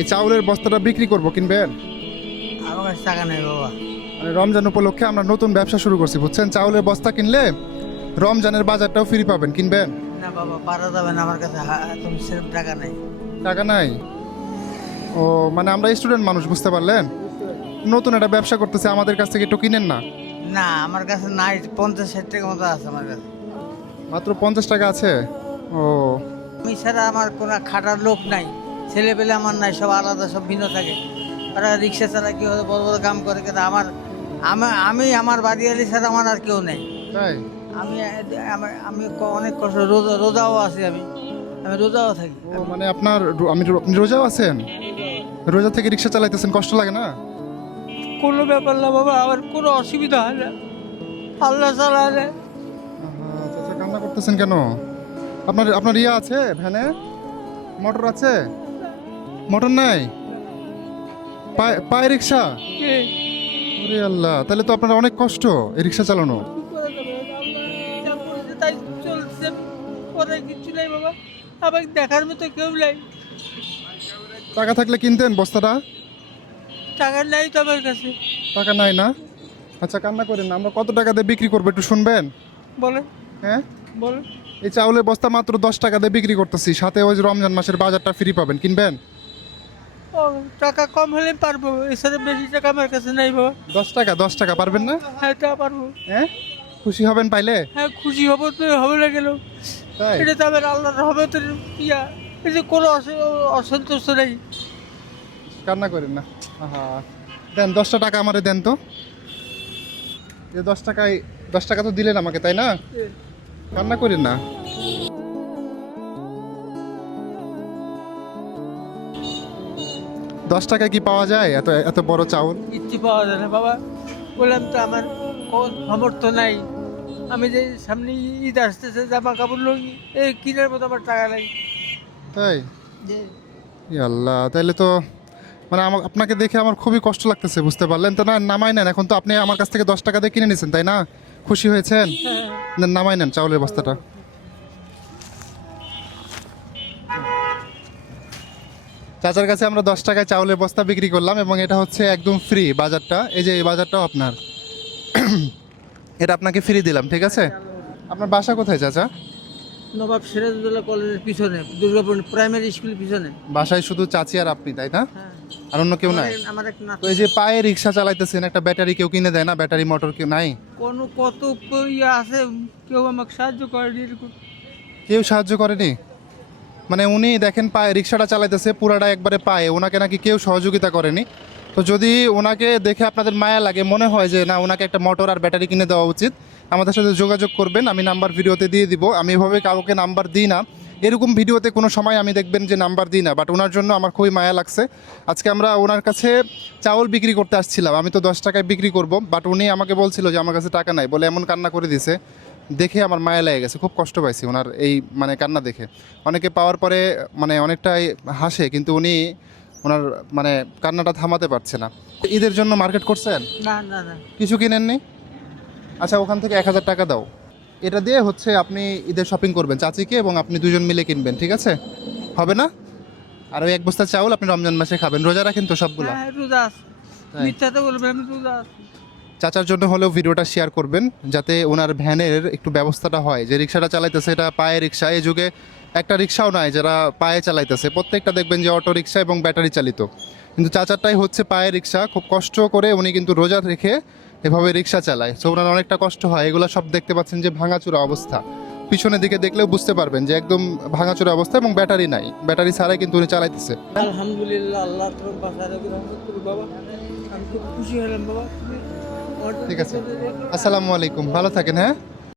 এই চাউলের বস্তাটা বিক্রি করব, কিনবেন? আমার কাছে টাকা নেই বাবা। মানে রমজান উপলক্ষে আমরা নতুন ব্যবসা শুরু করছি, বুঝছেন? চাউলের বস্তা কিনলে রমজানের বাজারটাও ফ্রি পাবেন, কিনবেন? না বাবা, পারা যাবে না, আমার কাছে তুমি সেরকম টাকা নেই। টাকা নাই? ও মানে আমরা স্টুডেন্ট মানুষ, বুঝতে পারলেন? নতুন একটা ব্যবসা করতেছে, আমাদের কাছ থেকে একটু কিনেন না? না আমার কাছে নাই, 50-60 টাকা মতো আছে আমার কাছে। মাত্র 50 টাকা আছে? ও আমি ছাড়া আমার কোনো খাটার লোক নাই, ছেলে পেলে আমার নাই, সব আলাদা, সব ভিন্ন থাকে। ওরা রিক্সা চালা কি হতো, বড় বড় কাম করে, কিন্তু আমি আমার বাড়িয়ালি ছাড়া আমার আর কেউ নেই। তাই? আমি আমি অনেক কষ্ট, রোজাও আছি, আমি রোজাও থাকি। ও মানে আপনি রোজাও আছেন? রোজা থেকে রিক্সা চালাইতেছেন, কষ্ট লাগে না? কোনো ব্যাপার না বাবা, আমার কোনো অসুবিধা হয় না, আল্লাহ চালালে। চাচা কান্না করতেছেন কেন? আপনার ইয়ে আছে ভ্যানে? মোটর আছে? মোটর নাই? পায়ে রিক্সা? ওরে আল্লাহ, তাহলে তো আপনার অনেক কষ্ট এই রিক্সা চালানো। তাই চলছে, পরে কিছু নাই বাবা, আমাকে দেখার মতো কেউ নাই। টাকা থাকলে কিনতেন বস্তাটা? টাকা নাই তো আমার কাছে। টাকা নাই না? আচ্ছা কান্না করেন না, আমরা কত টাকা দিয়ে বিক্রি করবো একটু শুনবেন? বলেন হ্যাঁ, বলেন। এই চাউলের বস্তা মাত্র 10 টাকা দিয়ে বিক্রি করতেছি, সাথে ওই যে রমজান মাসের বাজারটা ফ্রি পাবেন, কিনবেন? ও টাকা কম হলে পারবো, এছাড়া বেশি টাকা আমার কাছে নাই বাবা। 10 টাকা পারবেন না? হ্যাঁ তা পারবো। হ্যাঁ, খুশি হবেন পাইলে? হ্যাঁ খুশি হবো, তো হবে না গেল, তাই? এটা তো আমার আল্লাহর রহমতের ইয়া, এই যে কোনো অসন্তুষ্ট নেই। কান্না করেন না, আহা দেন 10টা টাকা আমারে দেন তো। যে 10 টাকা তো দিলেন আমাকে, তাই না? কান্না করেন না। দশ টাকায় কি পাওয়া যায় এত এত বড় চাউল? কিচ্ছু পাওয়া যায় না বাবা, বললাম তো আমার কোন সামর্থ্য নাই। আমি যে সামনে ঈদ আসতেছে, জামা কাপড় লুঙ্গি এই কিনার মতো আমার টাকা নাই। তাই? যে ই আল্লাহ, তাইলে তো মানে আপনাকে দেখে আমার খুবই কষ্ট লাগতেছে, বুঝতে পারলেন তো? না নামাই নেন, এখন তো আপনি আমার কাছ থেকে 10 টাকা দিয়ে কিনে নিয়েছেন, তাই না? খুশি হয়েছেন? হ্যাঁ, নেন, নামাই নেন চাউলের বস্তাটা। চাচার কাছে আমরা 10 টাকায় চাউলের বস্তা বিক্রি করলাম, এবং এটা হচ্ছে একদম ফ্রি বাজারটা। এই যে এই বাজারটাও আপনার, এটা আপনাকে ফ্রি দিলাম, ঠিক আছে? আপনার বাসা কোথায় চাচা? নবাব সিরাজউদ্দৌলা কলেজের পিছনে, দুর্গাপুর প্রাইমারি স্কুলের পিছনে। বাসায় শুধু চাচি আর আপনি, তাই না? হ্যাঁ, আর অন্য কেউ নাই? আমার এক তো এই যে পায়ে রিক্সা চালাইতেছেন, একটা ব্যাটারি কেউ কিনে দেয় না? ব্যাটারি মোটর কেউ নাই? কত ইয়ে আছে, কেউ আমাকে সাহায্য করেনি এরকম। কেউ সাহায্য করেনি? মানে উনি দেখেন পায়ে রিক্সাটা চালাইতেছে পুরাটা একবারে পায়ে, ওনাকে নাকি কেউ সহযোগিতা করেনি। তো যদি ওনাকে দেখে আপনাদের মায়া লাগে, মনে হয় যে না ওনাকে একটা মোটর আর ব্যাটারি কিনে দেওয়া উচিত, আমাদের সাথে যোগাযোগ করবেন, আমি নাম্বার ভিডিওতে দিয়ে দিব। আমি এভাবে কাউকে নাম্বার দিই না, এরকম ভিডিওতে কোনো সময় আমি দেখবেন যে নাম্বার দিই না, বাট ওনার জন্য আমার খুবই মায়া লাগছে। আজকে আমরা ওনার কাছে চাউল বিক্রি করতে আসছিলাম, আমি তো 10 টাকায় বিক্রি করব, বাট উনি আমাকে বলছিল যে আমার কাছে টাকা নাই বলে এমন কান্না করে দিছে, দেখে আমার মায়া লেগে গেছে, খুব কষ্ট পাইছি ওনার এই মানে কান্না দেখে। অনেকে পাওয়ার পরে মানে অনেকটাই হাসে, কিন্তু উনি ওনার মানে কান্নাটা থামাতে পারছে না। ঈদের জন্য মার্কেট করছেন? না না না, কিছু কিনেননি? আচ্ছা ওখান থেকে 1000 টাকা দাও, এটা দিয়ে হচ্ছে আপনি ঈদের শপিং করবেন চাচিকে, এবং আপনি দুজন মিলে কিনবেন, ঠিক আছে? হবে না? আর ওই 1 বস্তা চাউল আপনি রমজান মাসে খাবেন, রোজা রাখেন তো সবগুলা? হ্যাঁ রোজা আছে, তাই? মিথ্যা তো বলবেন, আমি রোজা আছি। চাচার জন্য হলেও ভিডিওটা শেয়ার করবেন, যাতে ওনার ভ্যানের একটু ব্যবস্থাটা হয়। যে রিক্সাটা চালাইতেছে এটা পায়ে রিক্সা, এই যুগে একটা রিক্সাও নাই যারা পায়ে চালাইতেছে, প্রত্যেকটা দেখবেন যে অটো রিক্সা এবং ব্যাটারি চালিত, কিন্তু চাচারটাই হচ্ছে পায়ে রিক্সা। খুব কষ্ট করে উনি কিন্তু রোজা রেখে এভাবে রিক্সা চালায়, সো ওনার অনেকটা কষ্ট হয়। এগুলো সব দেখতে পাচ্ছেন যে ভাঙাচুরা অবস্থা, পিছনের দিকে দেখলেও বুঝতে পারবেন যে একদম ভাঙাচুরা অবস্থা, এবং ব্যাটারি নাই, ব্যাটারি ছাড়াই কিন্তু উনি চালাইতেছে। আলহামদুলিল্লাহ, আল্লাহ তোমার বাসায় রহমত করুন বাবা, আমি খুব খুশি হলাম বাবা। ঠিক আছে, আসসালামু আলাইকুম, ভালো থাকেন। হ্যাঁ।